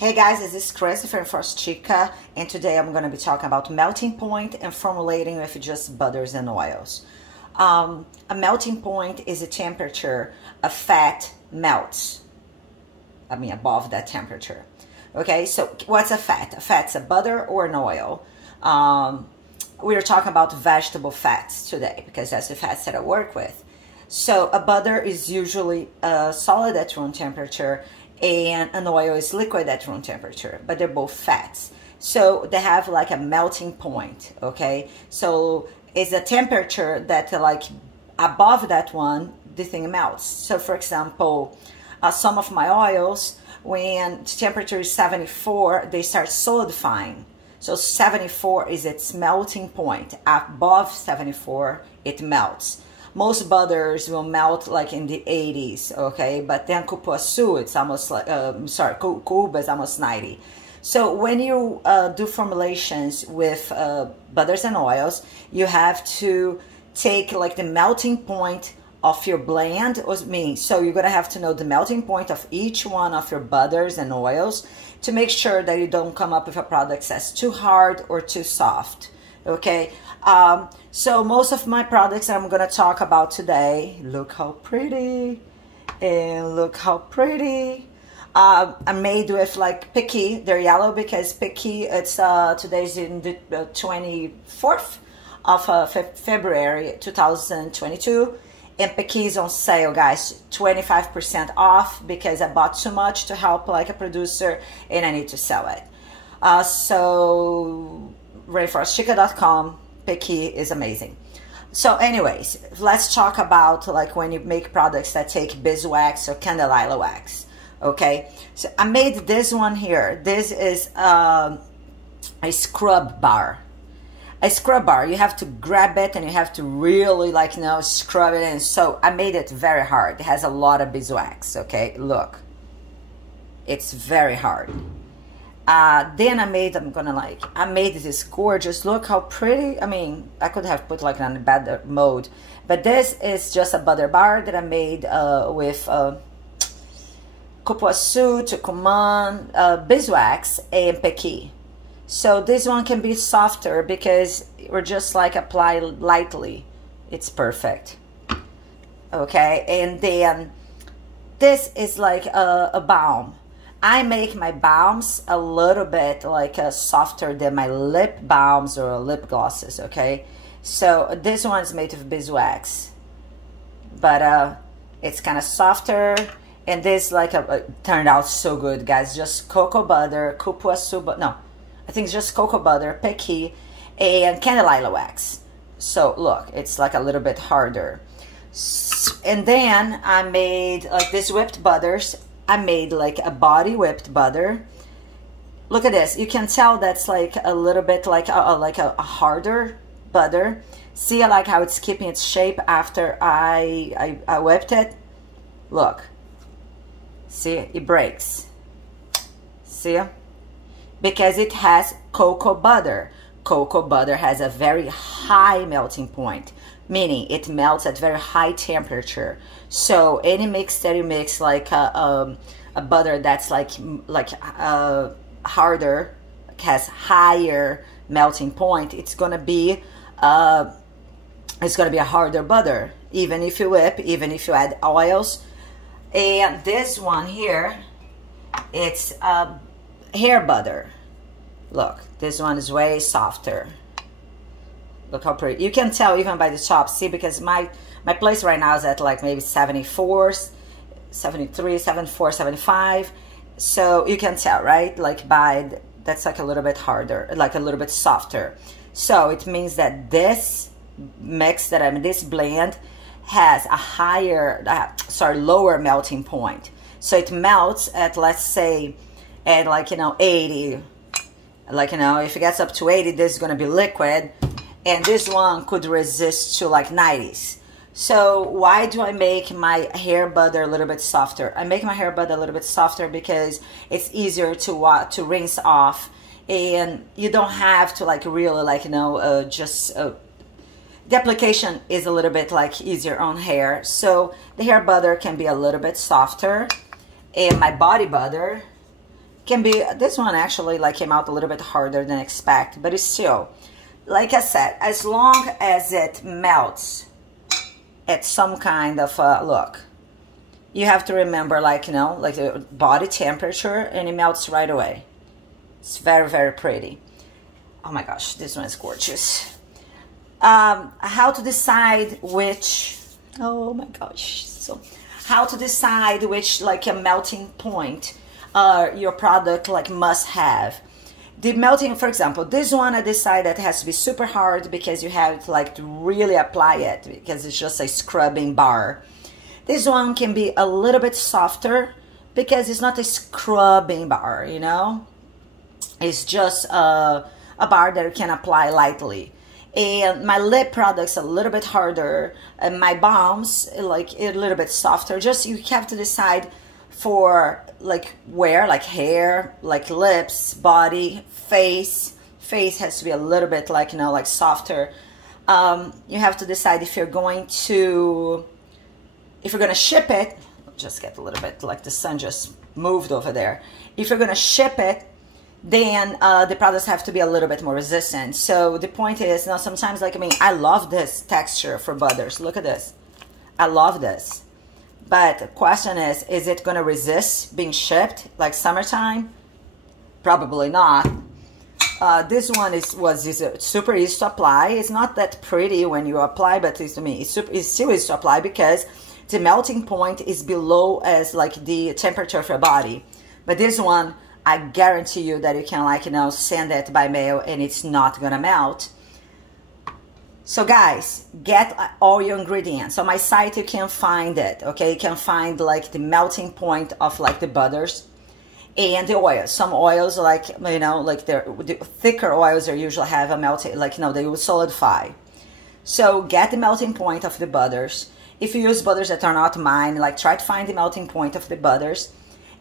Hey guys, this is Chrys from Rainforest Chica, and today I'm going to be talking about melting point and formulating with just butters and oils. A melting point is a temperature a fat melts. Above that temperature. Okay, so what's a fat? A fat's a butter or an oil. We're talking about vegetable fats today because that's the fats that I work with. So a butter is usually solid at room temperature, and an oil is liquid at room temperature, but they're both fats. So they have like a melting point, okay? So it's a temperature that like above that one, the thing melts. So for example, some of my oils, when the temperature is 74, they start solidifying. So 74 is its melting point. Above 74, it melts. Most butters will melt like in the 80s, okay? But then cupuaçu, it's almost like, cuba is almost 90. So when you do formulations with butters and oils, you have to take like the melting point of your blend. So you're gonna have to know the melting point of each one of your butters and oils to make sure that you don't come up with a product that's too hard or too soft, okay? So most of my products that I'm going to talk about today, look how pretty, and look how pretty, I'm made with like picky. They're yellow because picky, it's today's in the 24th of February 2022, and picky is on sale, guys, 25% off because I bought too much to help like a producer and I need to sell it. So rainforestchica.com. Picky is amazing. So anyways, let's talk about like when you make products that take beeswax or candelilla wax, okay? So I made this one here. This is a scrub bar. A scrub bar, you have to grab it and you have to really like, scrub it in. So I made it very hard. It has a lot of beeswax, okay? Look, it's very hard. Then I made this gorgeous, look how pretty. I could have put like on a better mode, but this is just a butter bar that I made with cupuaçu, tucumán, beeswax, and pequi. So this one can be softer because we're just like apply lightly. It's perfect. Okay, and then this is like a balm. I make my balms a little bit like softer than my lip balms or lip glosses, okay? So this one's made of beeswax, but it's kind of softer. And this like turned out so good, guys. Just cocoa butter, cupuaçu, but no, I think it's just cocoa butter, pequi, and candelilla wax. So look, it's like a little bit harder. And then I made like this whipped butters. I made like a body whipped butter. Look at this. You can tell that's like a little bit like a harder butter. See like how it's keeping its shape after I whipped it? Look. See, it breaks. See? Because it has cocoa butter. Cocoa butter has a very high melting point, meaning it melts at very high temperature. So any mix that you mix like a butter that's like harder, has higher melting point, it's gonna be a harder butter, even if you whip, even if you add oils. And this one here, it's hair butter. Look, this one is way softer. Look how pretty. You can tell even by the top, see, because my place right now is at like maybe 74, 73, 74, 75. So you can tell, right? Like that's like a little bit harder, like a little bit softer. So it means that this mix this blend has a higher, lower melting point. So it melts at, let's say, at like, 80. Like, if it gets up to 80, this is going to be liquid. And this one could resist to like 90s. So why do I make my hair butter a little bit softer? I make my hair butter a little bit softer because it's easier to rinse off, and you don't have to like really like the application is a little bit like easier on hair. So the hair butter can be a little bit softer, and my body butter can be, this one actually like came out a little bit harder than expected, but it's still, like I said, as long as it melts at some kind of look, you have to remember, like, you know, like the body temperature, and it melts right away. It's very, very pretty. Oh my gosh, this one is gorgeous. How to decide which, oh my gosh, so how to decide which like a melting point your product like must have. The melting, for example, this one I decided it has to be super hard because you have to like to really apply it because it's just a scrubbing bar. This one can be a little bit softer because it's not a scrubbing bar, you know? It's just a bar that you can apply lightly. And my lip products a little bit harder, and my balms like a little bit softer. Just you have to decide for like where, like hair, like lips, body, face. Face has to be a little bit like, you know, like softer. You have to decide if you're going to ship it. Just get a little bit like the sun just moved over there. If you're gonna ship it, then the products have to be a little bit more resistant. So the point is, now sometimes, like, I mean, I love this texture for butters. Look at this. I love this. But the question is it going to resist being shipped like summertime? Probably not. This one is super easy to apply. It's not that pretty when you apply, but it's, to me, it's still easy to apply because the melting point is below as like the temperature of your body. But this one, I guarantee you that you can, like, you know, send it by mail and it's not gonna melt. So guys, get all your ingredients. On my site you can find it, okay? You can find like the melting point of like the butters and the oils. Some oils, like, you know, like the thicker oils are usually have a melting, like, you know, they will solidify. So get the melting point of the butters. If you use butters that are not mine, like, try to find the melting point of the butters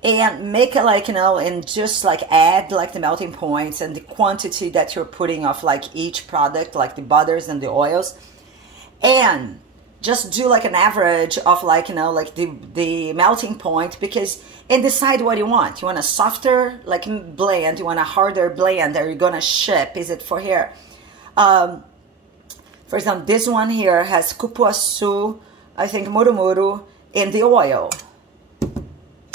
and make it, like, you know, and just like add like the melting points and the quantity that you're putting of like each product, like the butters and the oils, and just do like an average of, like, you know, like the melting point, because, and decide what you want. You want a softer like blend, you want a harder blend that you're gonna ship. Is it for hair? For example, this one here has cupuaçu, I think murumuru, in the oil.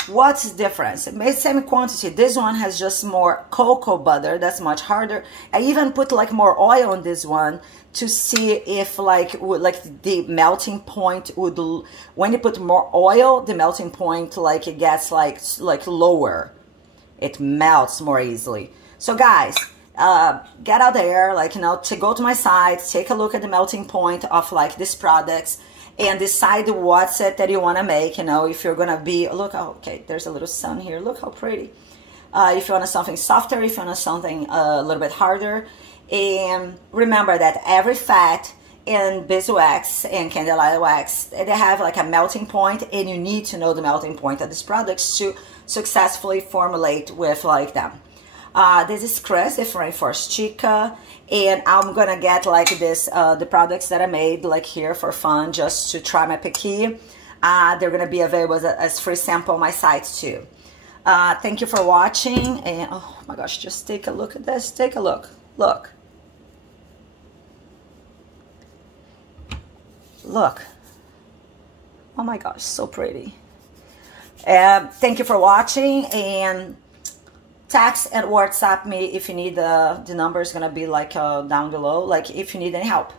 What's the difference? It's same quantity. This one has just more cocoa butter. That's much harder. I even put like more oil on this one to see if like the melting point would, when you put more oil, the melting point, like, it gets like lower. It melts more easily. So guys, get out there, like, you know, to go to my site, take a look at the melting point of like these products, and decide what's it that you want to make. You know, if you're gonna be, look, oh, okay, there's a little sun here, look how pretty. If you want something softer, if you want something a little bit harder. And remember that every fat in beeswax and candelier wax, they have like a melting point, and you need to know the melting point of these products to successfully formulate with like them. This is Chrys, the Rainforest Chica, and I'm gonna get like this, the products that I made like here for fun, just to try my piqué. They're gonna be available as free sample on my site too. Thank you for watching, and oh my gosh, just take a look at this. Take a look. Look. Look. Oh my gosh, so pretty. Thank you for watching, and text and WhatsApp me if you need. The number is gonna be like down below, like if you need any help.